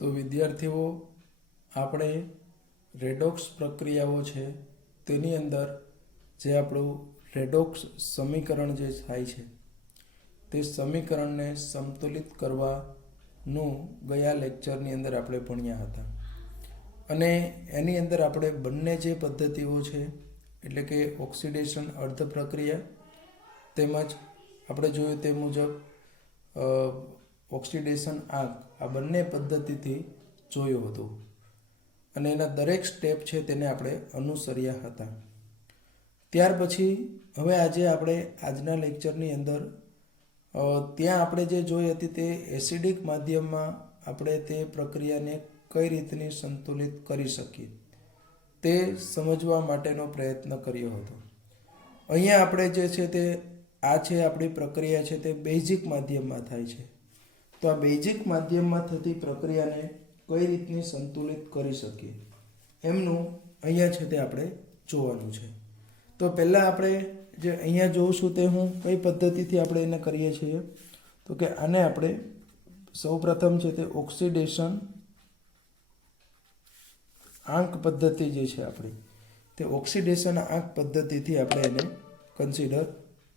તો વિદ્યાર્થીઓ, આપણે રેડોક્સ પ્રક્રિયાઓ છે તેની અંદર જે આપણું રેડોક્સ સમીકરણ જે થાય છે તે સમીકરણને સંતુલિત કરવાનું ગયા લેક્ચરની અંદર આપણે ભણ્યા હતા. અને એની અંદર આપણે બંને જે પદ્ધતિઓ છે એટલે કે ઓક્સિડેશન અર્ધ પ્રક્રિયા તેમજ આપણે જોયું તે મુજબ ઓક્સિડેશન આંક, આ બંને પદ્ધતિથી જોયું હતું અને એના દરેક સ્ટેપ છે તેને આપણે અનુસર્યા હતા. ત્યાર પછી હવે આજે આપણે આજના લેક્ચરની અંદર ત્યાં આપણે જે જોઈ હતી તે એસિડિક માધ્યમમાં આપણે તે પ્રક્રિયાને કઈ રીતની સંતુલિત કરી શકીએ તે સમજવા માટેનો પ્રયત્ન કર્યો હતો. અહીંયા આપણે જે છે તે આ છે આપણી પ્રક્રિયા છે તે બેઝિક માધ્યમમાં થાય છે. તો આ બેઝિક માધ્યમમાં થતી પ્રક્રિયાને કઈ રીતની સંતુલિત કરી શકીએ એમનું અહીંયા છે તે આપણે જોવાનું છે. તો પહેલાં આપણે જે અહીંયા જોઈશું તે હું કઈ પદ્ધતિથી આપણે એને કરીએ છીએ તો કે આને આપણે સૌપ્રથમ છે તે ઓક્સિડેશન આંક પદ્ધતિ જે છે આપણી તે ઓક્સિડેશન આંક પદ્ધતિથી આપણે એને કન્સિડર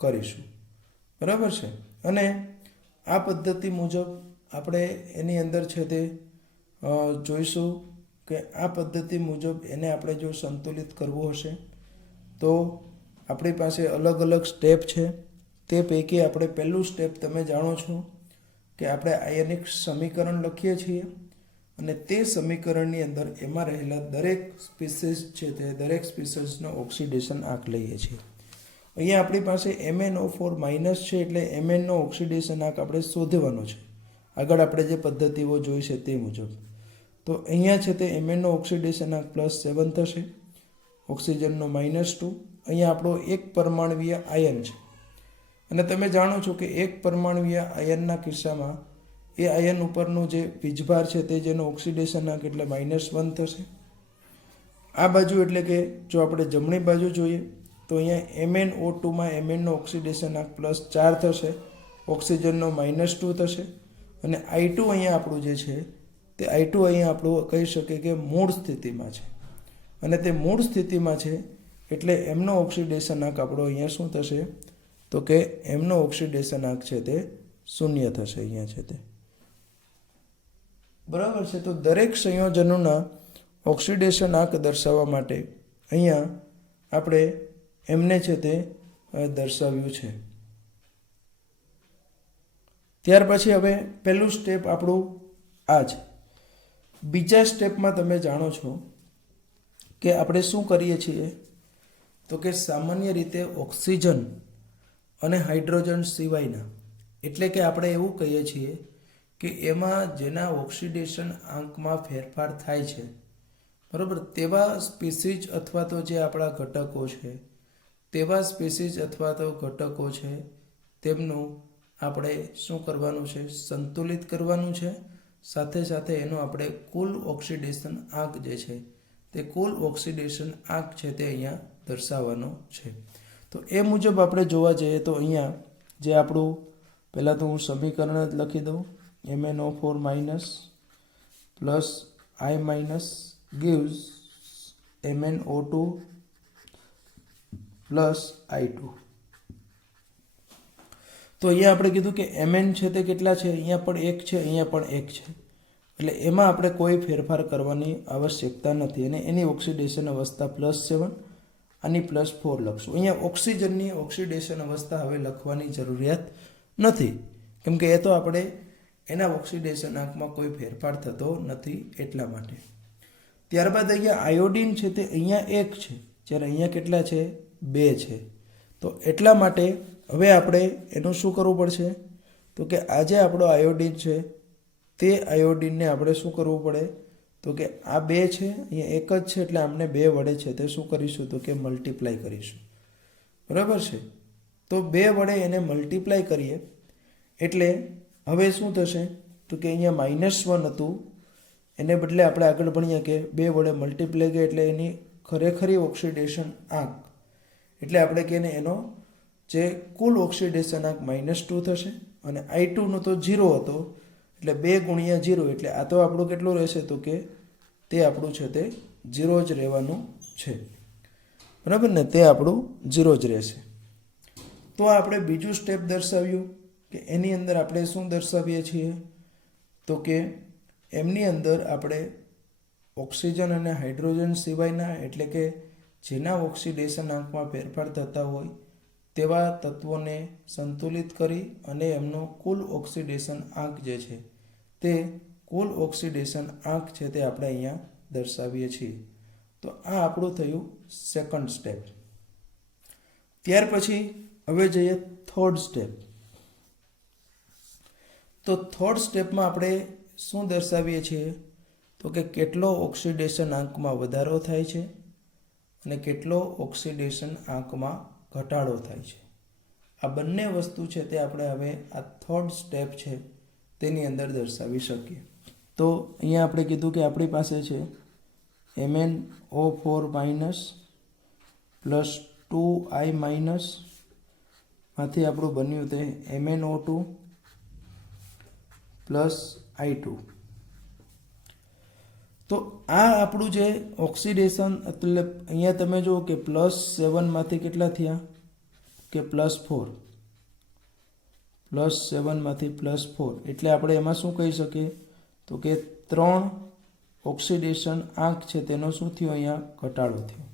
કરીશું. બરાબર છે. અને આ પદ્ધતિ મુજબ આપણે એની અંદર છે તે જોઈશું કે આ પદ્ધતિ મુજબ એને આપણે જો સંતુલિત કરવું હશે તો આપણી પાસે અલગ અલગ સ્ટેપ છે. તે પૈકી આપણે પહેલું સ્ટેપ તમે જાણો છો કે આપણે આયનિક સમીકરણ લખીએ છીએ અને તે સમીકરણની અંદર એમાં રહેલા દરેક સ્પીસીસ છે તે દરેક સ્પીસીસનો ઓક્સિડેશન આંક લઈએ છીએ. અહીંયા આપણી પાસે MnO4- છે એટલે Mnનો ઓક્સિડેશન આંક આપણે શોધવાનો છે. આગળ આપણે જે પદ્ધતિઓ જોઈ છે તે મુજબ. તો અહીંયા છે તે Mnનો ઓક્સિડેશન આંક +7 થશે, ઓક્સિજનનો -2. અહીંયા આપણો એક પરમાણવીય આયન છે અને તમે જાણો છો કે એક પરમાણવીય આયનના કિસ્સામાં એ આયન ઉપરનું જે વીજભાર છે તે જેનો ઓક્સિડેશન આંક એટલે -1 થશે. આ બાજુ એટલે કે જો આપણે જમણી બાજુ જોઈએ તો અહીંયા MnO2માં Mnનો ઓક્સિડેશન આંક +4 થશે, ઓક્સિજનનો -2 થશે અને I2 અહીંયા આપણું જે છે તે I2 અહીંયા આપણું કહી શકીએ કે મૂળ સ્થિતિમાં છે અને તે મૂળ સ્થિતિમાં છે એટલે એમનો ઓક્સિડેશન આંક આપણો અહીંયા શું થશે તો કે એમનો ઓક્સિડેશન આંક છે તે 0 થશે. અહીંયા છે તે બરાબર છે. તો દરેક સંયોજનોના ઓક્સિડેશન આંક દર્શાવવા માટે અહીંયા આપણે એમને છે તે દર્શાવ્યું છે. ત્યાર પછી હવે પહેલું સ્ટેપ આપણું આ છે. બીજા સ્ટેપમાં તમે જાણો છો કે આપણે શું કરીએ છીએ તો કે સામાન્ય રીતે ઓક્સિજન અને હાઇડ્રોજન સિવાયના એટલે કે આપણે એવું કહીએ છીએ કે એમાં જેના ઓક્સિડેશન આંકમાં ફેરફાર થાય છે બરાબર તેવા સ્પીસીઝ અથવા તો જે આપણા ઘટકો છે તેવા સ્પીસીઝ અથવા તો ઘટકો છે તેમનું આપણે શું કરવાનું છે સંતુલિત કરવાનું છે. સાથે સાથે એનો આપણે કુલ ઓક્સિડેશન આંક જે છે તે કુલ ઓક્સિડેશન આંક છે તે અહીંયા દર્શાવવાનો છે. તો એ મુજબ આપણે જોવા જઈએ તો અહીંયા જે આપણું પહેલાં તો હું સમીકરણ જ લખી દઉં MnO4- +I- gives MnO2 +I2. તો અહીંયા આપણે કીધું કે Mn છે તે કેટલા છે, અહીંયા પણ 1 છે, અહીંયા પણ 1 છે એટલે એમાં આપણે કોઈ ફેરફાર કરવાની આવશ્યકતા નથી અને એની ઓક્સિડેશન અવસ્થા +7 આની +4 લખશું. અહીંયા ઓક્સિજનની ઓક્સિડેશન અવસ્થા હવે લખવાની જરૂરિયાત નથી કેમ કે એ તો આપણે એના ઓક્સિડેશન આંકમાં કોઈ ફેરફાર થતો નથી એટલા માટે. ત્યારબાદ અહીંયા આયોડિન છે તે અહીંયા 1 છે જ્યારે અહીંયા કેટલા છે 2 છે. તો એટલા માટે હવે આપણે એનું શું કરવું પડશે તો કે આ જે આપણો આયોડિન છે તે આયોડિનને આપણે શું કરવું પડે તો કે આ 2 છે અહીંયા 1 જ છે એટલે આમને 2 વડે છે તે શું કરીશું તો કે મલ્ટીપ્લાય કરીશું. બરાબર છે. તો 2 વડે એને મલ્ટીપ્લાય કરીએ એટલે હવે શું થશે તો કે અહીંયા -1 હતું એને બદલે આપણે આગળ ભણીએ કે 2 વડે મલ્ટીપ્લાય કરીએ એટલે એની ખરેખરી ઓક્સિડેશન આંક એટલે આપણે કે એનો જે કુલ ઓક્સિડેશન આંક -2 થશે અને I2 નો તો 0 હતો એટલે 2 ગુણ્યા 0 એટલે આ તો આપણું કેટલું રહેશે તો કે તે આપણું છે તે 0 જ રહેવાનું છે, બરાબર ને, તે આપણું 0 જ રહેશે. તો આપણે બીજું સ્ટેપ દર્શાવ્યું કે એની અંદર આપણે શું દર્શાવીએ છીએ તો કે એમની અંદર આપણે ઓક્સિજન અને હાઇડ્રોજન સિવાયના એટલે કે જેના ઓક્સિડેશન આંકમાં ફેરફાર થતા હોય તેવા તત્વોને સંતુલિત કરી અને એમનો કુલ ઓક્સિડેશન આંક જે છે તે કુલ ઓક્સિડેશન આંક છે તે આપણે અહીંયા દર્શાવીએ છીએ. તો આ આપણું થયું સેકન્ડ સ્ટેપ. ત્યાર પછી હવે જઈએ થર્ડ સ્ટેપ. તો થર્ડ સ્ટેપમાં આપણે શું દર્શાવીએ છીએ તો કે કેટલો ઓક્સિડેશન આંકમાં વધારો થાય છે અને કેટલો ઓક્સિડેશન આંકમાં ઘટાડો થાય છે. આ બંને વસ્તુ છે તે આપણે હવે આ થર્ડ સ્ટેપ છે તેની અંદર દર્શાવી શકીએ. તો અહીંયા આપણે કીધું કે આપણી પાસે છે MnO4- પ્લસ 2I- માંથી આપણું બન્યું તે MnO2 પ્લસ I2. તો આ આપણું જે ઓક્સિડેશન એટલે અહીંયા તમે જુઓ કે +7 માંથી કેટલા થયા કે +4, +7 માંથી +4 એટલે આપણે એમાં શું કહી શકીએ તો કે 3 ઓક્સિડેશન આંક છે તેનો શું થયો અહીંયા ઘટાડો થયો,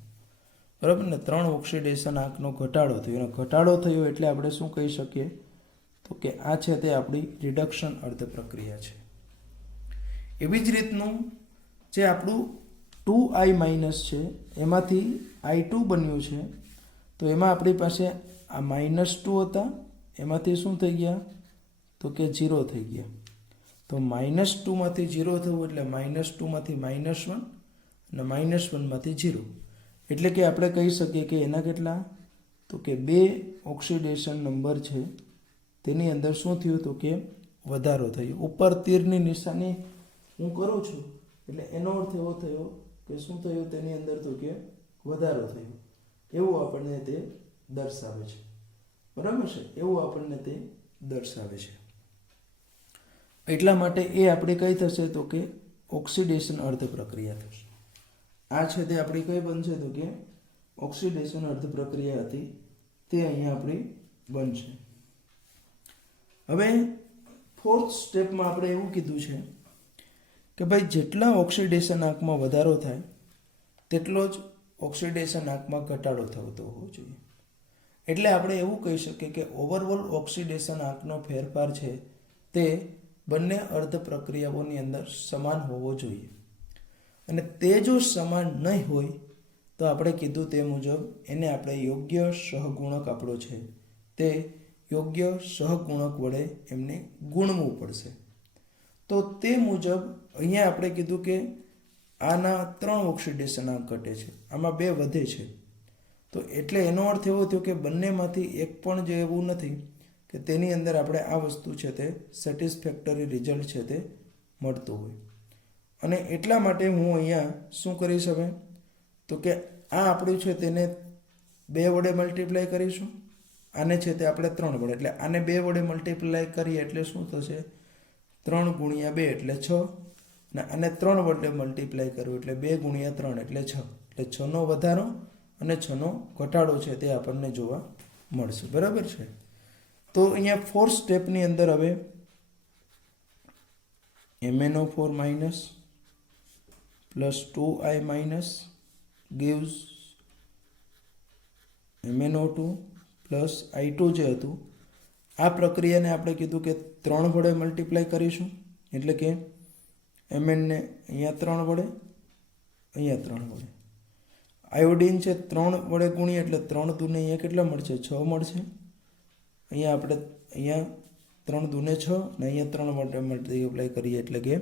બરાબર ને, 3 ઓક્સિડેશન આંકનો ઘટાડો થયો. અને ઘટાડો થયો એટલે આપણે શું કહી શકીએ તો કે આ છે તે આપણી રિડક્શન અર્ધ પ્રક્રિયા છે. એવી જ રીતનું જે આપણું 2I- છે એમાંથી I2 બન્યું છે તો એમાં આપણી પાસે આ -2 હતા એમાંથી શું થઈ ગયા તો કે 0 થઈ ગયા. તો -2 માંથી 0 થયું એટલે -2 માંથી -1 અને -1 માંથી 0 એટલે કે આપણે કહી શકીએ કે એના કેટલા તો કે 2 ઓક્સિડેશન નંબર છે તેની અંદર શું થયું તો કે વધારો થયો. ઉપર તીરની નિશાની હું કરું છું એટલે એનો અર્થ એવો થયો કે શું થયું તેની અંદર તો કે વધારો થયો એવું આપણને તે દર્શાવે છે, બરાબર છે, એવું આપણને તે દર્શાવે છે. એટલા માટે એ આપણે કઈ થશે તો કે ઓક્સિડેશન અર્ધ પ્રક્રિયા થશે. આ છે તે આપણી કઈ બનશે તો કે ઓક્સિડેશન અર્ધ પ્રક્રિયા હતી તે અહીંયા આપણી બનશે. હવે ફોર્થ સ્ટેપમાં આપણે એવું કીધું છે કે ભાઈ જેટલા ઓક્સિડેશન આંકમાં વધારો થાય તેટલો જ ઓક્સિડેશન આંકમાં ઘટાડો થતો હોવો જોઈએ. એટલે આપણે એવું કહી શકીએ કે ઓવરઓલ ઓક્સિડેશન આંકનો ફેરફાર છે તે બંને અર્ધ પ્રક્રિયાઓની અંદર સમાન હોવો જોઈએ. અને તે જો સમાન નહીં હોય તો આપણે કીધું તે મુજબ એને આપણે યોગ્ય સહગુણક આપણો છે તે યોગ્ય સહગુણક વડે એમને ગુણવું પડશે. તો તે મુજબ અહીંયા આપણે કીધું કે આના 3 ઓક્સિડેશન આંક ઘટે છે, આમાં 2 વધે છે. તો એટલે એનો અર્થ એવો થયો કે બંનેમાંથી એક પણ જે એવું નથી કે તેની અંદર આપણે આ વસ્તુ છે તે સેટિસ્ફેક્ટરી રિઝલ્ટ છે તે મળતું હોય. અને એટલા માટે હું અહીંયા શું કરીશ હવે તો કે આ આપણું છે તેને 2 વડે મલ્ટીપ્લાય કરીશું, આને છે તે આપણે 3 વડે, એટલે આને 2 વડે મલ્ટીપ્લાય કરીએ એટલે શું થશે 3 ગુણ્યા 2 એટલે 6 અને આને 3 વડે મલ્ટીપ્લાય કરવું એટલે 2 ગુણ્યા 3 એટલે 6 એટલે 6નો વધારો અને 6નો ઘટાડો છે તે આપણને જોવા મળશે, બરાબર છે. તો અહીંયા ફોર્થ સ્ટેપની અંદર હવે MnO4- plus 2I- gives MnO2 plus I2 જે હતું આ પ્રક્રિયાને આપણે કીધું કે 3 વડે મલ્ટીપ્લાય કરીશું એટલે કે Mn ને અહીંયા 3 વડે, અહીંયા 3 વડે. આયોડિન છે 3 વડે ગુણીએ એટલે 3 દૂને અહીંયા કેટલા મળશે 6 મળશે. અહીંયા આપણે અહીંયા 3 દૂને 6 અને અહીંયા 3 વડે મલ્ટીપ્લાય કરીએ એટલે કે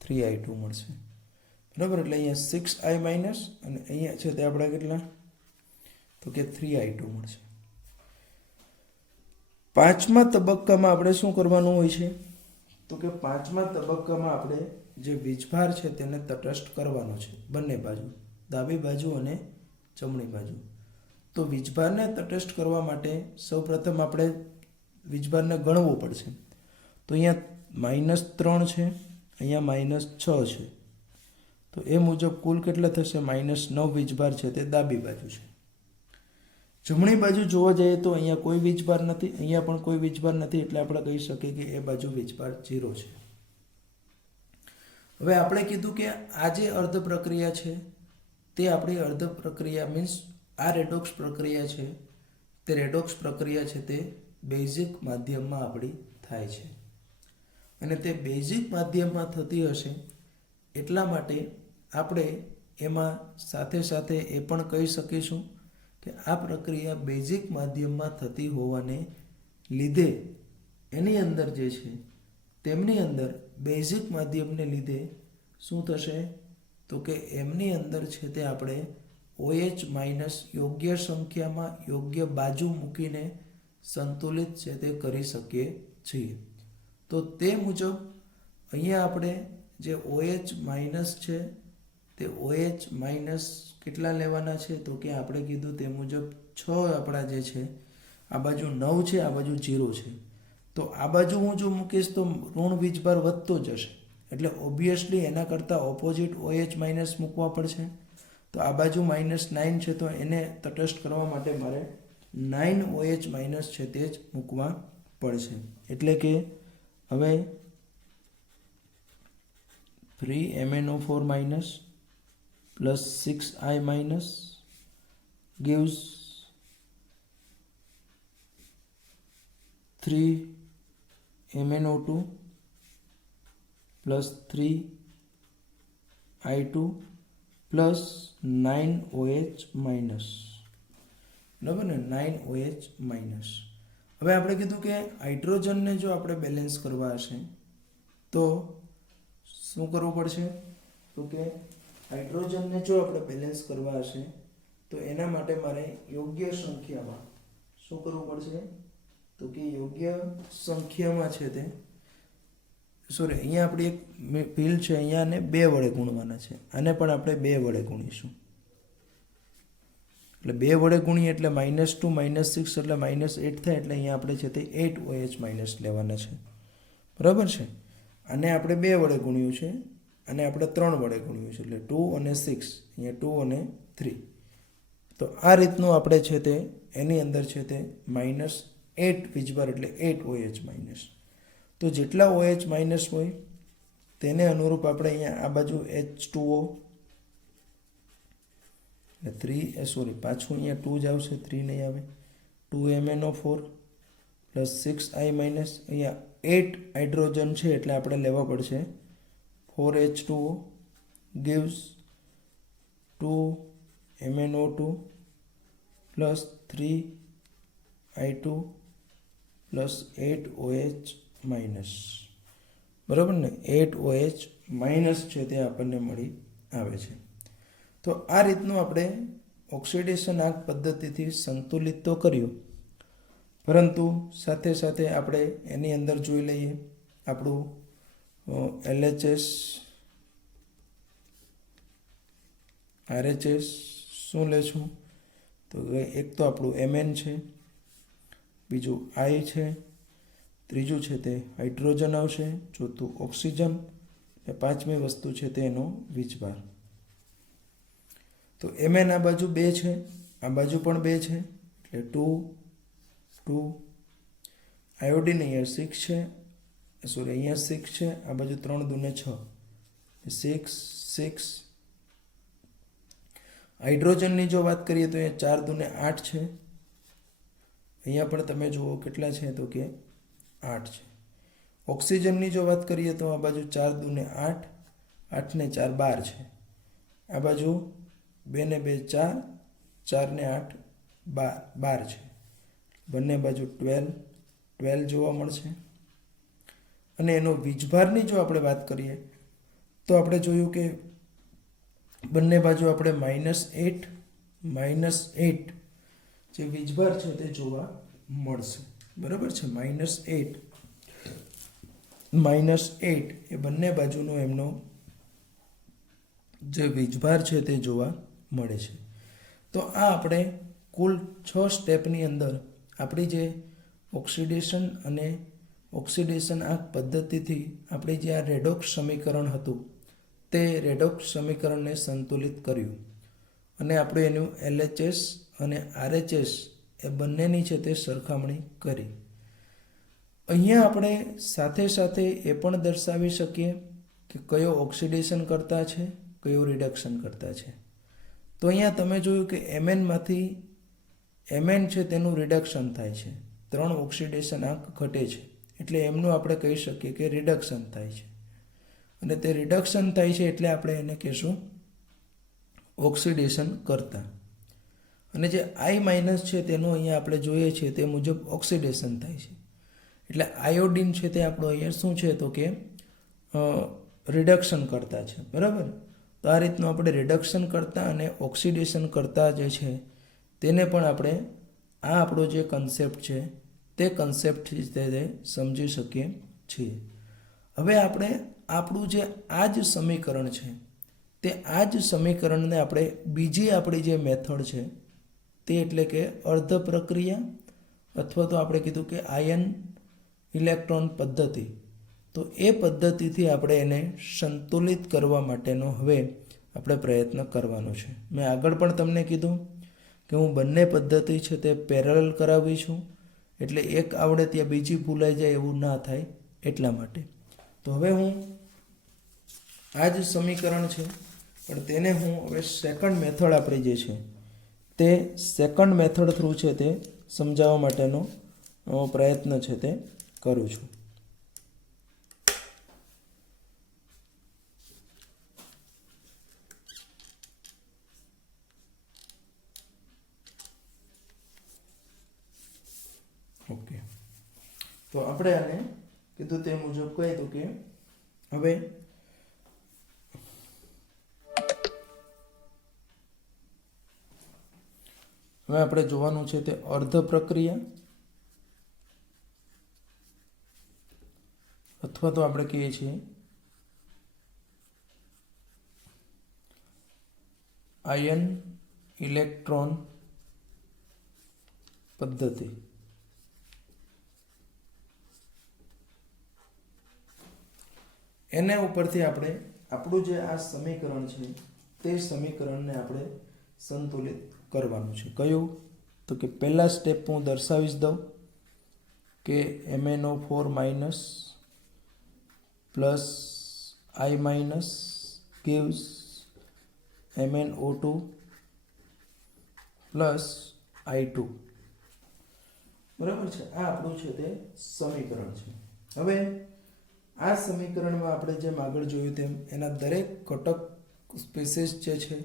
3I2 મળશે, બરાબર. એટલે અહીંયા 6I- અને અહીંયા છે તે આપણા કેટલા તો કે 3I2 મળશે. પાંચમા તબક્કામાં આપણે શું કરવાનું હોય છે તો કે પાંચમા તબક્કામાં આપણે જે વીજભાર છે તેને તટસ્થ કરવાનો છે બંને બાજુ, ડાબી બાજુ અને જમણી બાજુ. તો વીજભારને તટસ્થ કરવા માટે સૌપ્રથમ આપણે વીજભારને ગણવું પડશે. તો અહીંયા -3 છે, અહીંયા -6 છે. તો એ મુજબ કુલ કેટલા થશે? -9 વીજભાર છે તે ડાબી બાજુ છે. જમણી બાજુ જોવા જઈએ તો અહીંયા કોઈ વીજભાર નથી, અહીંયા પણ કોઈ વીજભાર નથી, એટલે આપણે કહી શકીએ કે એ બાજુ વીજભાર 0 છે. હવે આપણે કીધું કે આ જે અર્ધ પ્રક્રિયા છે તે આપણી અર્ધ પ્રક્રિયા મીન્સ આ રેડોક્સ પ્રક્રિયા છે, તે રેડોક્સ પ્રક્રિયા છે તે બેઝિક માધ્યમમાં આપણી થાય છે. અને તે બેઝિક માધ્યમમાં થતી હશે એટલા માટે આપણે એમાં સાથે સાથે એ પણ કહી શકીશું કે આ પ્રક્રિયા બેઝિક માધ્યમમાં થતી હોવાને લીધે એની અંદર જે છે તેમની અંદર બેઝિક માધ્યમને લીધે શું થશે? તો કે એમની અંદર છે તે આપણે OH- યોગ્ય સંખ્યામાં યોગ્ય બાજુ મૂકીને સંતુલિત છે તે કરી શકીએ છીએ. તો તે મુજબ અહીંયા આપણે જે OH- છે તે OH- કેટલા લેવાના છે? તો કે આપણે કીધું તે મુજબ 6 આપણા જે છે, આ બાજુ 9 છે, આ બાજુ 0 છે. તો આ બાજુ હું જો મૂકીશ તો ઋણ વીજભાર વધતો જશે, એટલે ઓબ્વિયસલી એના કરતાં ઓપોઝિટ OH- મૂકવા પડશે. તો આ બાજુ -9 છે, તો એને તટસ્થ કરવા માટે મારે 9 OH- છે તે જ મૂકવા પડશે. એટલે કે હવે 3MnO4- plus 6I- gives 3MnO2 plus 3I2 plus 9OH-. બરાબર ને? 9OH-. હવે આપણે કીધું કે હાઇડ્રોજનને જો આપણે બેલેન્સ કરવા હશે તો શું કરવું પડશે? તો કે હાઇડ્રોજનને જો આપણે બેલેન્સ કરવા હશે તો એના માટે મારે યોગ્ય સંખ્યામાં શું કરવું પડશે? તો કે યોગ્ય સંખ્યામાં છે તે અહીંયા આપણી એક ભીલ છે, અહીંયા આને 2 વડે ગુણવાના છે, આને પણ આપણે 2 વડે ગુણીશું. એટલે 2 વડે ગુણીએ એટલે -2 -6 એટલે -8 થાય, એટલે અહીંયા આપણે છે તે 8 OH- લેવાના છે. બરાબર છે? આને આપણે 2 વડે ગુણ્યું છે, અને આપણે 3 વડે ગુણ્યું છે, એટલે 2 અને 6, અહીંયા 2 અને 3. તો આ રીતનું આપણે છે તે એની અંદર છે તે -8 વીજભાર એટલે 8 OH-. તો જેટલા OH- હોય તેને અનુરૂપ આપણે અહીંયા આ બાજુ H2O એટલે 3 પાછું અહીંયા 2 જ આવશે, 3 નહીં આવે. 2MnO4 પ્લસ 6I- અહીંયા 8 હાઇડ્રોજન છે એટલે આપણે લેવા પડશે 4H2O gives 2MnO2 plus 3I2 plus 8OH-. બરાબર ને? 8OH- છે તે આપણને મળી આવે છે. તો આ રીતનું આપણે ઓક્સિડેશન આંક પદ્ધતિથી સંતુલિત તો કર્યું, પરંતુ સાથે સાથે આપણે એની અંદર જોઈ લઈએ આપણું LHS RHS શું લેશું? તો એક તો આપણું Mn છે, બીજું I છે, ત્રીજું છે તે હાઇડ્રોજન આવશે, ચોથું ઓક્સિજન, અને પાંચમી વસ્તુ છે તે એનો વીજભાર. તો Mn આ બાજુ 2 છે, આ બાજુ પણ 2 છે, એટલે 2 આયોડિન અહીંયા 6 છે, અહીંયા 6 છે, આ બાજુ 3 દૂને 6, 6. હાઇડ્રોજનની જો વાત કરીએ તો અહીંયા 4 દૂને 8 છે, અહીંયા પણ તમે જુઓ કેટલા છે તો કે 8 છે. ઓક્સિજનની જો વાત કરીએ તો આ બાજુ 4 દૂને 8, 8 ને 4 12 છે, આ બાજુ 2 ને 2 4, 4 ને 8 12 છે, બંને બાજુ 12 જોવા મળશે. અને એનો વીજભારની જો આપણે વાત કરીએ તો આપણે જોયું કે બંને બાજુ આપણે -8 જે વીજભાર છે તે જોવા મળશે. બરાબર છે? -8 એ બંને બાજુનો એમનો જે વીજભાર છે તે જોવા મળે છે. તો આ આપણે કુલ 6 સ્ટેપની અંદર આપણી જે ઓક્સિડેશન અને ઓક્સિડેશન આંક પદ્ધતિથી આપણે જે આ રેડોક્સ સમીકરણ હતું તે રેડોક્સ સમીકરણને સંતુલિત કર્યું અને આપણે એનું LHS અને RHS એ બંનેની છે તે સરખામણી કરી. અહીંયા આપણે સાથે સાથે એ પણ દર્શાવી શકીએ કે કયો ઓક્સિડેશન કરતા છે, કયો રિડક્શન કરતા છે. તો અહીંયા તમે જોયું કે Mnમાંથી Mn છે તેનું રિડક્શન થાય છે, 3 ઓક્સિડેશન આંક ઘટે છે, એટલે એમનું આપણે કહી શકીએ કે રિડક્શન થાય છે. અને તે રિડક્શન થાય છે એટલે આપણે એને કહેશું ઓક્સિડેશન કરતા. અને જે I- છે તેનું અહીંયા આપણે જોઈએ છીએ તે મુજબ ઓક્સિડેશન થાય છે, એટલે આયોડિન છે તે આપણો અહીંયા શું છે તો કે રિડક્શન કરતા છે. બરાબર. તો આ રીતનું આપણે રિડક્શન કરતા અને ઓક્સિડેશન કરતા જે છે તેને પણ આપણે આ આપણો જે કન્સેપ્ટ છે તે કન્સેપ્ટથી તે સમજી શકીએ છીએ. હવે આપણે આપણું જે આ જ સમીકરણ છે તે આ જ સમીકરણને આપણે બીજી આપણી જે મેથડ છે તે એટલે કે અર્ધ પ્રક્રિયા અથવા તો આપણે કીધું કે આયન ઇલેક્ટ્રોન પદ્ધતિ, તો એ પદ્ધતિથી આપણે એને સંતુલિત કરવા માટેનો હવે આપણે પ્રયત્ન કરવાનો છે. મેં આગળ પણ તમને કીધું કે હું બંને પદ્ધતિ છે તે પેરેલલ કરાવી છું, એટલે એક આવડે ત્યાં બીજી ભૂલાઈ જાય એવું ના થાય એટલા માટે. તો હવે હું આ જ સમીકરણ છે પણ તેને હું હવે સેકન્ડ મેથડ આપણી જે છે તે સેકન્ડ મેથડ થ્રુ છે તે સમજાવવા માટેનો પ્રયત્ન છે તે કરું છું. ઓકે, તો આપણે આને કીધું તે મુજબ કહી દઉં કે હવે આપણે જોવાનું છે તે અર્ધ પ્રક્રિયા અથવા તો આપણે કહીએ છીએ આયન ઇલેક્ટ્રોન પદ્ધતિ. એના ઉપરથી આપણે આપણું જે આ સમીકરણ છે તે સમીકરણને આપણે સંતુલિત કરવાનું છે. કયું? તો કે પહેલા સ્ટેપ હું દર્શાવીશ દઉં કે MnO4- plus I- gives MnO2 plus I2. બરાબર છે. આ આપણું છે તે સમીકરણ છે. હવે આ સમીકરણમાં આપણે જેમ આગળ જોયું તેમ એના દરેક ઘટક સ્પીસીસ જે છે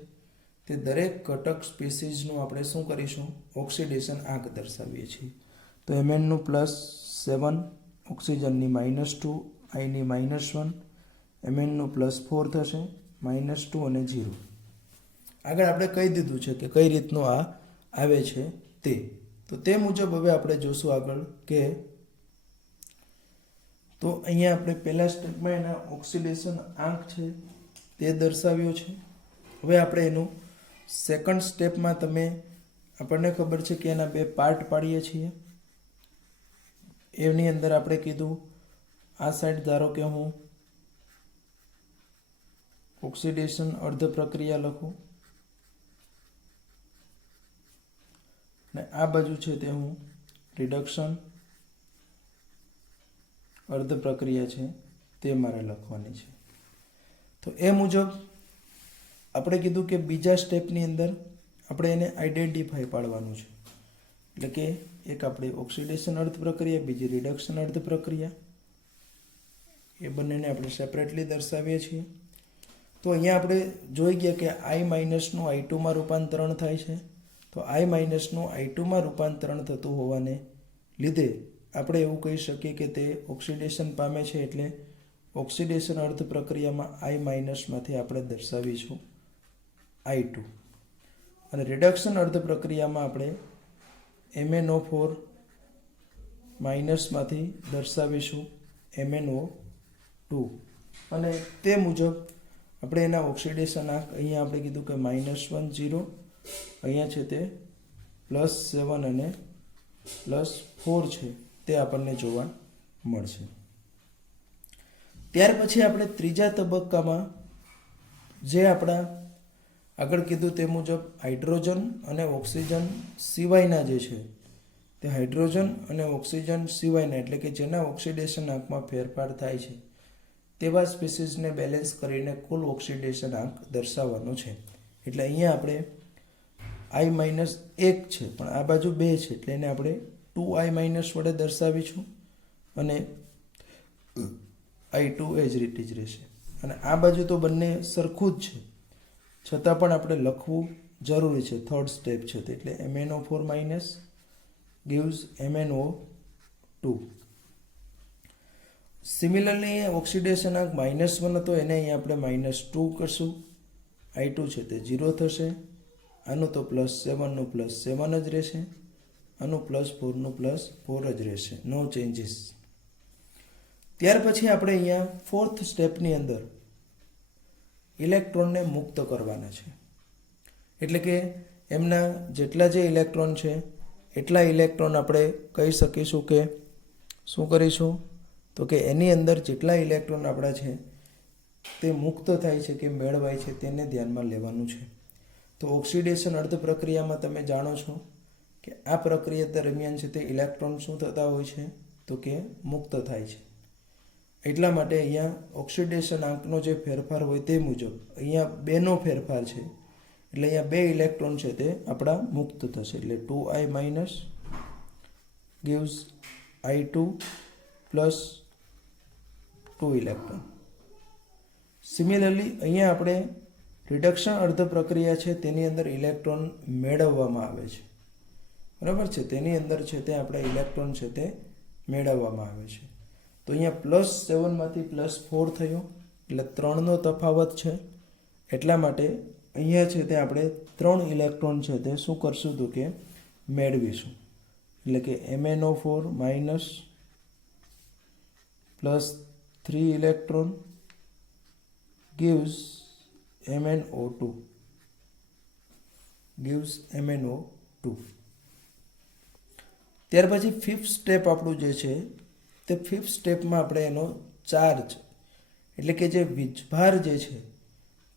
તે દરેક ઘટક સ્પીસીસનું આપણે શું કરીશું? ઓક્સિડેશન આંક દર્શાવીએ છીએ. તો Mnનું +7, ઓક્સિજનની -2, Iની -1, Mnનું +4 થશે, -2 અને 0. આગળ આપણે કહી દીધું છે કે કઈ રીતનું આ આવે છે તે. તો તે મુજબ હવે આપણે જોશું આગળ કે તો અહીંયા આપણે પહેલા સ્ટેપમાં એના ઓક્સિડેશન આંક છે તે દર્શાવ્યો છે. હવે આપણે એનું સેકન્ડ સ્ટેપમાં આપણને ખબર છે કે એના 2 પાર્ટ પાડીએ છીએ. એની અંદર આપણે કીધું આ સાઈડ ધારો કે હું ઓક્સિડેશન અર્ધ પ્રક્રિયા લખું અને આ બાજુ છે તે હું રિડક્શન અર્ધ પ્રક્રિયા છે તે મારે લખવાની છે. તો એ મુજબ આપણે કીધું કે બીજા સ્ટેપની અંદર આપણે એને આઈડેન્ટિફાઈ પાડવાનું છે. એટલે કે એક આપણી ઓક્સિડેશન અર્ધ પ્રક્રિયા, બીજી રિડક્શન અર્ધ પ્રક્રિયા, એ બંનેને આપણે સેપરેટલી દર્શાવીએ છીએ. તો અહીંયા આપણે જોઈ ગયા કે I- નું I2માં રૂપાંતરણ થાય છે. તો I- નું I2માં રૂપાંતરણ થતું હોવાને લીધે આપણે એવું કહી શકીએ કે તે ઓક્સિડેશન પામે છે, એટલે ઓક્સિડેશન અર્ધ પ્રક્રિયામાં I- આપણે દર્શાવીશું I2 અને રિડક્શન અર્ધ પ્રક્રિયામાં આપણે MnO4- દર્શાવીશું MnO2 અને તે મુજબ આપણે એના ઓક્સિડેશન આંક અહીંયા આપણે કીધું કે -1, 0, અહીંયા છે તે +7 અને +4 છે તે આપણને જોવા મળશે. ત્યાર પછી આપણે ત્રીજા તબક્કામાં જે આપણા આગળ કીધું તે મુજબ હાઇડ્રોજન અને ઓક્સિજન સિવાયના જે છે તે હાઇડ્રોજન અને ઓક્સિજન સિવાયના એટલે કે જેના ઓક્સિડેશન આંકમાં ફેરફાર થાય છે તેવા સ્પીસીસને બેલેન્સ કરીને કુલ ઓક્સિડેશન આંક દર્શાવવાનો છે. એટલે અહીંયા આપણે I-1 છે પણ આ બાજુ 2 છે એટલે એને આપણે 2I- વડે દર્શાવીશું અને I2 એ જ રીતે જ રહેશે. અને આ બાજુ તો બંને સરખું જ છે છતાં પણ આપણે લખવું જરૂરી છે. થર્ડ સ્ટેપ છે તે એટલે MnO4- gives MnO2. Similarly oxidation આંક -1 હતો એને અહીંયા આપણે -2 કરશું. I2 છે તે 0 થશે. આનું તો +7 નું +7 જ રહેશે. આનું +4 નું +4 જ રહેશે. નો ચેન્જીસ. ત્યાર પછી આપણે અહીંયા ફોર્થ સ્ટેપની અંદર ઇલેક્ટ્રોનને મુક્ત કરવાના છે. એટલે કે એમના જેટલા જે ઇલેક્ટ્રોન છે એટલા ઇલેક્ટ્રોન આપણે કહી શકીશું કે શું કરીશું તો કે એની અંદર જેટલા ઇલેક્ટ્રોન આપણા છે તે મુક્ત થાય છે કે મેળવાય છે તેને ધ્યાનમાં લેવાનું છે. તો ઓક્સિડેશન અર્ધ પ્રક્રિયામાં તમે જાણો છો કે આ પ્રક્રિયા દરમિયાન છે તે ઇલેક્ટ્રોન શું થતા હોય છે તો કે મુક્ત થાય છે. એટલા માટે અહીંયા ઓક્સિડેશન આંકનો જે ફેરફાર હોય તે મુજબ અહીંયા 2નો ફેરફાર છે એટલે અહીંયા 2 ઇલેક્ટ્રોન છે તે આપણા મુક્ત થશે. એટલે 2I- gives I2 plus 2 electron. Similarly અહીંયા આપણે રિડક્શન અર્ધ પ્રક્રિયા છે તેની અંદર ઇલેક્ટ્રોન મેળવવામાં આવે છે. બરાબર છે, તેની અંદર છે તે આપણે ઇલેક્ટ્રોન છે તે મેળવવામાં આવે છે. તો અહીંયા +7 માંથી +4 થયો એટલે 3નો તફાવત છે. એટલા માટે અહીંયા છે તે આપણે 3 ઇલેક્ટ્રોન છે તે શું કરશું તો કે મેળવીશું. એટલે કે MnO4- +3 ઇલેક્ટ્રોન gives MnO2. ત્યાર પછી 5th સ્ટેપ આપણું જે છે તે 5th સ્ટેપમાં આપણે એનો ચાર્જ એટલે કે જે વીજભાર જે છે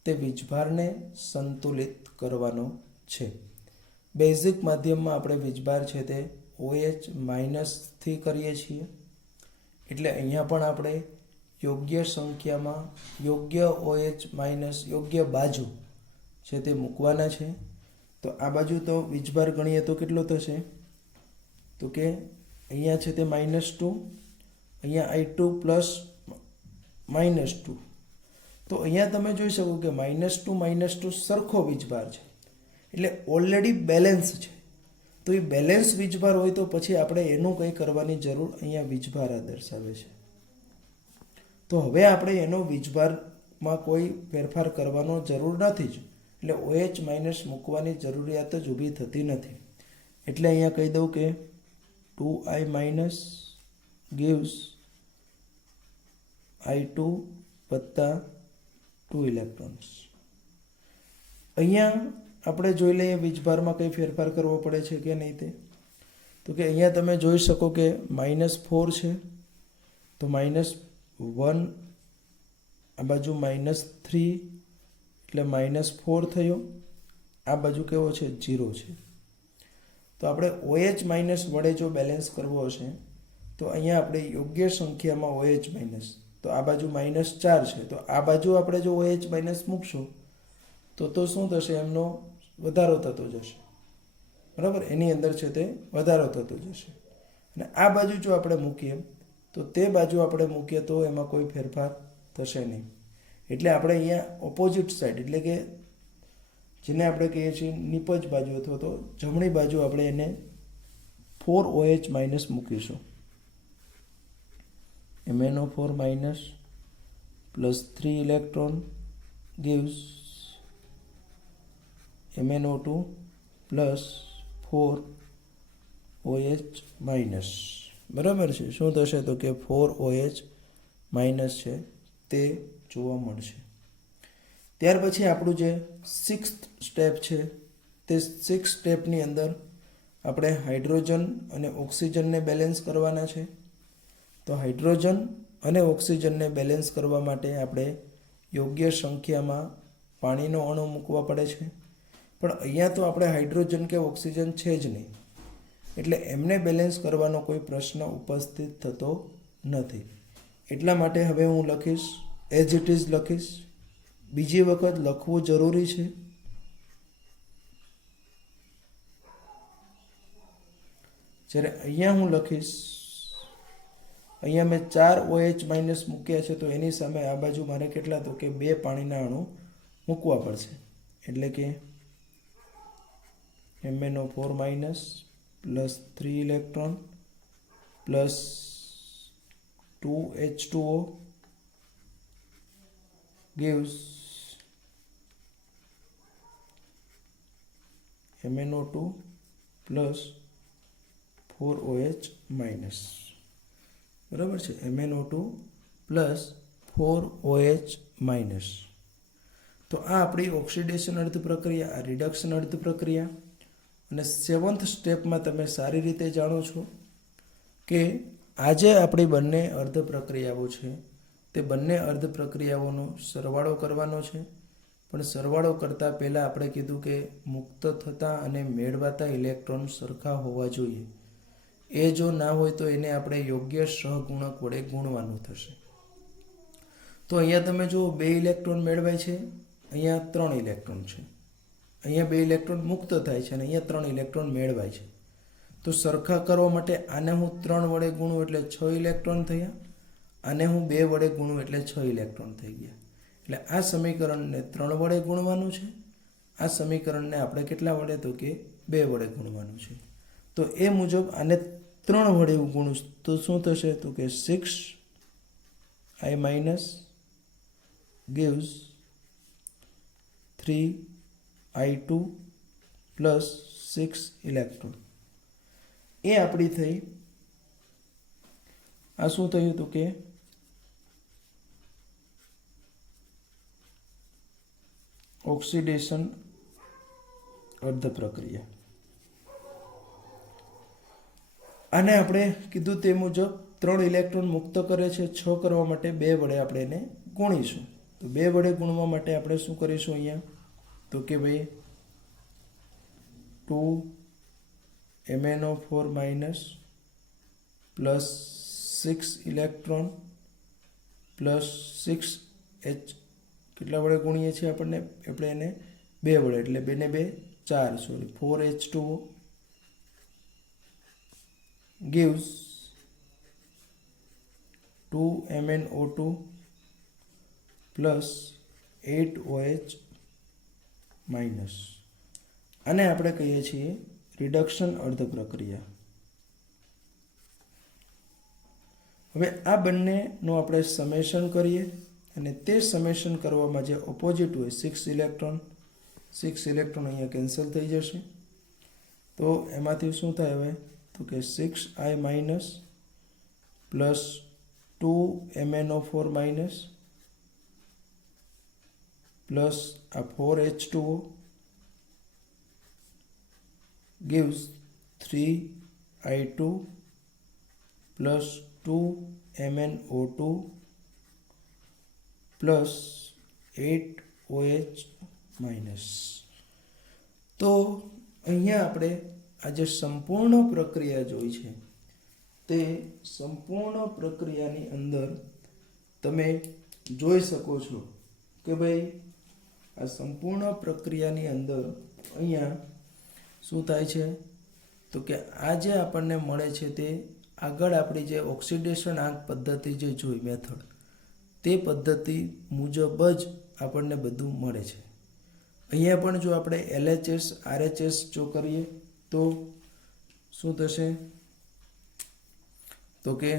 તે વીજભારને સંતુલિત કરવાનો છે. બેઝિક માધ્યમમાં આપણે વીજભાર છે તે OH- થી કરીએ છીએ. એટલે અહીંયા પણ આપણે યોગ્ય સંખ્યામાં યોગ્ય OH- યોગ્ય બાજુ છે તે મૂકવાના છે. તો આ બાજુ તો વીજભાર ગણીએ તો કેટલો થશે તો કે અહીંયા છે તે -2, અહીંયા I2 +-2. તો અહીંયા તમે જોઈ શકો કે -2 સરખો વીજભાર છે એટલે ઓલરેડી બેલેન્સ છે. તો એ બેલેન્સ વીજભાર હોય તો પછી આપણે એનું કંઈ કરવાની જરૂર અહીંયા વીજભાર આ દર્શાવે છે. તો હવે આપણે એનો વીજભારમાં કોઈ ફેરફાર કરવાનો જરૂર નથી જ એટલે OH- મૂકવાની જરૂરિયાત જ ઊભી થતી નથી. એટલે અહીંયા કહી દઉં કે 2I- gives I2 + 2 ઇલેક્ટ્રોન્સ. અહીંયા આપણે જોઈ લઈએ વીજભારમાં કંઈ ફેરફાર કરવો પડે છે કે નહીં તે. તો કે અહીંયા તમે જોઈ શકો કે -4 છે તો -1 આ બાજુ -3 એટલે -4 થયો. આ બાજુ કેવો છે 0 છે. તો આપણે OH- વડે જો બેલેન્સ કરવો હશે તો અહીંયા આપણે યોગ્ય સંખ્યામાં OH- તો આ બાજુ -4 છે તો આ બાજુ આપણે જો OH- મૂકશું તો શું થશે એમનો વધારો થતો જશે. બરાબર, એની અંદર છે તે વધારો થતો જશે. અને આ બાજુ જો આપણે મૂકીએ તો તે બાજુ આપણે મૂકીએ તો એમાં કોઈ ફેરફાર થશે નહીં. એટલે આપણે અહીંયા ઓપોઝિટ સાઈડ એટલે કે જેને આપણે કહીએ છીએ નિપજ બાજુ અથવા તો જમણી બાજુ આપણે એને 4OH- મૂકીશું. MnO4- +3 electron gives MnO2 +4OH-. બરાબર છે. શું થશે તો કે 4OH- છે તે જોવા મળશે. ત્યાર પછી આપણું જે 6th સ્ટેપ છે તે 6th સ્ટેપની અંદર આપણે હાઇડ્રોજન અને ઓક્સિજનને બેલેન્સ કરવાના છે. તો હાઇડ્રોજન અને ઓક્સિજનને બેલેન્સ કરવા માટે આપણે યોગ્ય સંખ્યામાં પાણીનો અણુ મૂકવા પડે છે. પણ અહીંયા તો આપણે હાઇડ્રોજન કે ઓક્સિજન છે જ નહીં, એટલે એમને બેલેન્સ કરવાનો કોઈ પ્રશ્ન ઉપસ્થિત થતો નથી. એટલા માટે હવે હું લખીશ એઝ ઇટ ઇઝ લખીશ. બીજી વખત લખવું જરૂરી છે. જ્યારે અહીંયા હું લખીશ, અહીંયા મેં 4 OH માઇનસ મૂક્યા છે, તો એની સામે આ બાજુ મારે કેટલા, તો કે 2 પાણીના અણુ મૂકવા પડશે. એટલે કે MnO4 minus plus 3 electron plus 2H2O gives MnO2 plus 4OH minus. બરાબર છે, MnO2 પ્લસ 4OH માઇનસ. તો આ આપણી ઓક્સિડેશન અર્ધ પ્રક્રિયા, આ રિડક્શન અર્ધ પ્રક્રિયા. અને 7th સ્ટેપમાં તમે સારી રીતે જાણો છો કે આજે આપણી બંને અર્ધ પ્રક્રિયાઓ છે, તે બંને અર્ધ પ્રક્રિયાઓનો સરવાળો કરવાનો છે. પણ સરવાળો કરતાં પહેલાં આપણે કીધું કે મુક્ત થતા અને મેળવાતા ઇલેક્ટ્રોન સરખા હોવા જોઈએ. એ જો ના હોય તો એને આપણે યોગ્ય સહગુણક વડે ગુણવાનું થશે. તો અહીંયા તમે જુઓ 2 ઇલેક્ટ્રોન મેળવાય છે, અહીંયા 3 ઇલેક્ટ્રોન છે. અહીંયા 2 ઇલેક્ટ્રોન મુક્ત થાય છે અને અહીંયા 3 ઇલેક્ટ્રોન મેળવાય છે. તો સરખા કરવા માટે આને હું 3 વડે ગુણું એટલે 6 ઇલેક્ટ્રોન થયા, આને હું 2 વડે ગુણું એટલે 6 ઇલેક્ટ્રોન થઈ ગયા. એટલે આ સમીકરણને 3 વડે ગુણવાનું છે, આ સમીકરણને આપણે કેટલા વડે, તો કે 2 વડે ગુણવાનું છે. તો એ મુજબ આને 3 વડે ગુણું તો શું થશે, તો કે 6I minus gives 3I2 plus 6 electron. એ આપણી થઈ. આ શું થયું, તો કે ઓક્સિડેશન અર્ધ પ્રક્રિયા. આને આપણે કીધું તે મુજબ 3 ઇલેક્ટ્રોન મુક્ત કરે છે, 6 કરવા માટે 2 વડે આપણે એને ગુણીશું. તો 2 વડે ગુણવા માટે આપણે શું કરીશું અહીંયા, તો કે ભાઈ 2 MnO4 minus plus 6 electron plus 6H કેટલા વડે ગુણીએ છીએ આપણે એને 2 વડે, એટલે 2 ને 2 4, sorry 4H2O gives 2 MnO2 plus 8OH minus. આને આપણે કહીએ છીએ રિડક્શન અર્ધ પ્રક્રિયા. હવે આ બંનેનું આપણે સમેશન કરીએ અને તે સમેશન કરવામાં જે ઓપોઝિટ હોય 6 ઇલેક્ટ્રોન અહીંયા કેન્સલ થઈ જશે. તો એમાંથી શું થાય હવે, તો કે 6I minus plus 2 MnO4 minus plus આ 4H2O gives 3I2 plus 2 MnO2 plus 8OH minus. તો અહીંયા આપણે આ જે સંપૂર્ણ પ્રક્રિયા જોઈ છે, તે સંપૂર્ણ પ્રક્રિયાની અંદર તમે જોઈ શકો છો કે ભાઈ આ સંપૂર્ણ પ્રક્રિયાની અંદર અહીંયા શું થાય છે, તો કે આ જે આપણને મળે છે તે આગળ આપણી જે ઓક્સિડેશન આંક પદ્ધતિ જે જોઈ મેથડ, તે પદ્ધતિ મુજબ જ આપણને બધું મળે છે. અહીંયા પણ જો આપણે LHS RHS જો કરીએ તો શું થશે, તો કે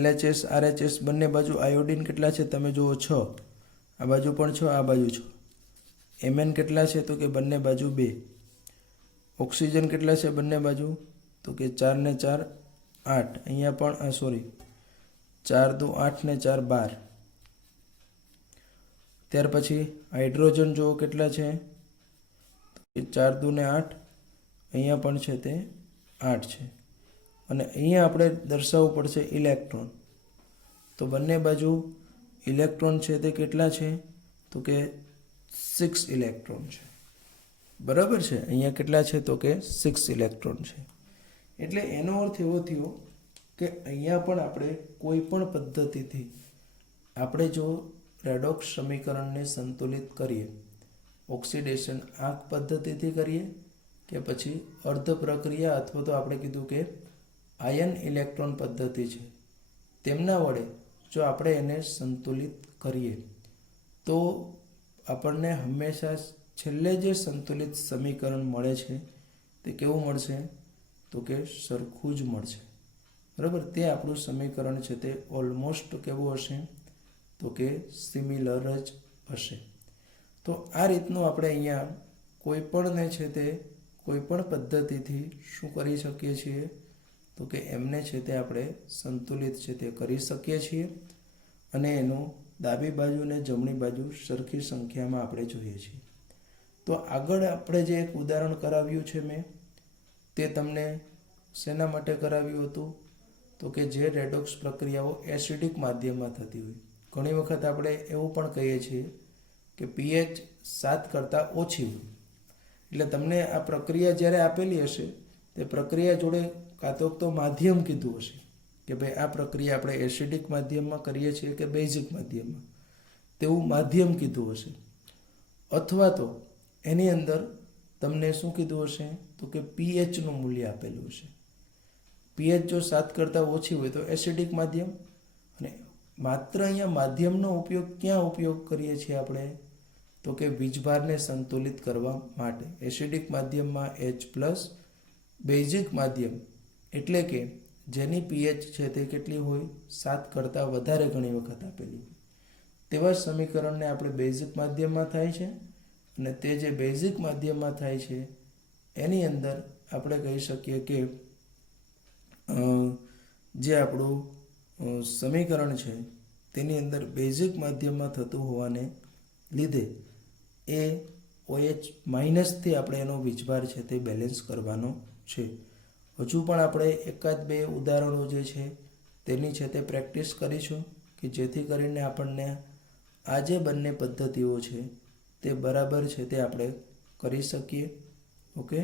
LHS RHS બંને બાજુ આયોડિન કેટલા છે તમે જુઓ 6, આ બાજુ પણ 6, આ બાજુ 6. Mn કેટલા છે, તો કે બંને બાજુ 2. ઓક્સિજન કેટલા છે બંને બાજુ, તો કે 4 ને 4 8. અહીંયા પણ સોરી 4 દુ 8 ને 4 12. ત્યાર પછી હાઇડ્રોજન જુઓ કેટલા છે, 4 દુ ને 8. અહીંયા પણ છે તે 8 છે. અને અહીંયા આપણે દર્શાવવું પડશે ઇલેક્ટ્રોન. તો બંને બાજુ ઇલેક્ટ્રોન છે તે કેટલા છે? તો કે 6 ઇલેક્ટ્રોન છે. બરાબર છે. અહીંયા કેટલા છે? તો કે 6 ઇલેક્ટ્રોન છે. એટલે એનો અર્થ એવો થયો કે અહીંયા પણ આપણે કોઈ પણ પદ્ધતિથી આપણે જો રેડોક્સ સમીકરણને સંતુલિત કરીએ, ઓક્સિડેશન આંક પદ્ધતિથી કરીએ કે પછી અર્ધ પ્રક્રિયા અથવા તો આપણે કીધું કે આયન ઇલેક્ટ્રોન પદ્ધતિ છે, તેમના વડે જો આપણે એને સંતુલિત કરીએ તો આપણને હંમેશા છેલ્લે જે સંતુલિત સમીકરણ મળે છે તે કેવું મળશે? તો કે સરખું જ મળશે. બરાબર. તે આપણું સમીકરણ છે તે ઓલમોસ્ટ કેવું હશે? તો કે સિમિલર જ હશે. તો આ રીતનું આપણે અહીંયા કોઈ પણને છે તે કોઈ પણ પદ્ધતિથી શું કરી શકીએ છીએ? તો કે એમને છે તે આપણે સંતુલિત છે તે કરી શકીએ છીએ અને એનું ડાબી બાજુ અને જમણી બાજુ સરખી સંખ્યામાં આપણે જોઈએ છીએ. તો આગળ આપણે જે એક ઉદાહરણ કરાવ્યું છે મેં, તે તમને શેના માટે કરાવ્યું હતું? તો કે જે રેડોક્સ પ્રક્રિયાઓ એસિડિક માધ્યમમાં થતી હોય. ઘણી વખત આપણે એવું પણ કહીએ છીએ કે pH 7 કરતાં ઓછી હોય. એટલે તમને આ પ્રક્રિયા જ્યારે આપેલી હશે તે પ્રક્રિયા જોડે કાં તો માધ્યમ કીધું હશે કે ભાઈ આ પ્રક્રિયા આપણે એસિડિક માધ્યમમાં કરીએ છીએ કે બેઝિક માધ્યમમાં, તેવું માધ્યમ કીધું હશે. અથવા તો એની અંદર તમને શું કીધું હશે? તો કે pHનું મૂલ્ય આપેલું હશે. pH જો 7 કરતાં ઓછી હોય તો એસિડિક માધ્યમ. અને માત્ર અહીંયા માધ્યમનો ઉપયોગ ક્યાં ઉપયોગ કરીએ છીએ આપણે? તો કે વીજભારને સંતુલિત કરવા માટે. એસિડિક માધ્યમમાં H+, બેઝિક માધ્યમ એટલે કે જેની pH છે તે કેટલી હોય? 7 કરતાં વધારે ઘણી વખત આપેલી હોય. તેવા સમીકરણને આપણે બેઝિક માધ્યમમાં થાય છે અને તે જે બેઝિક માધ્યમમાં થાય છે એની અંદર આપણે કહી શકીએ કે જે આપણું સમીકરણ છે તેની અંદર બેઝિક માધ્યમમાં થતું હોવાને લીધે એ OH- થી આપણે એનો વીજભાર છે તે બેલેન્સ કરવાનો છે. હજુ પણ આપણે એકાદ બે ઉદાહરણો જે છે તેની છે તે પ્રેક્ટિસ કરીશું કે જેથી કરીને આપણને આ જે બંને પદ્ધતિઓ છે તે બરાબર છે તે આપણે કરી શકીએ. ઓકે.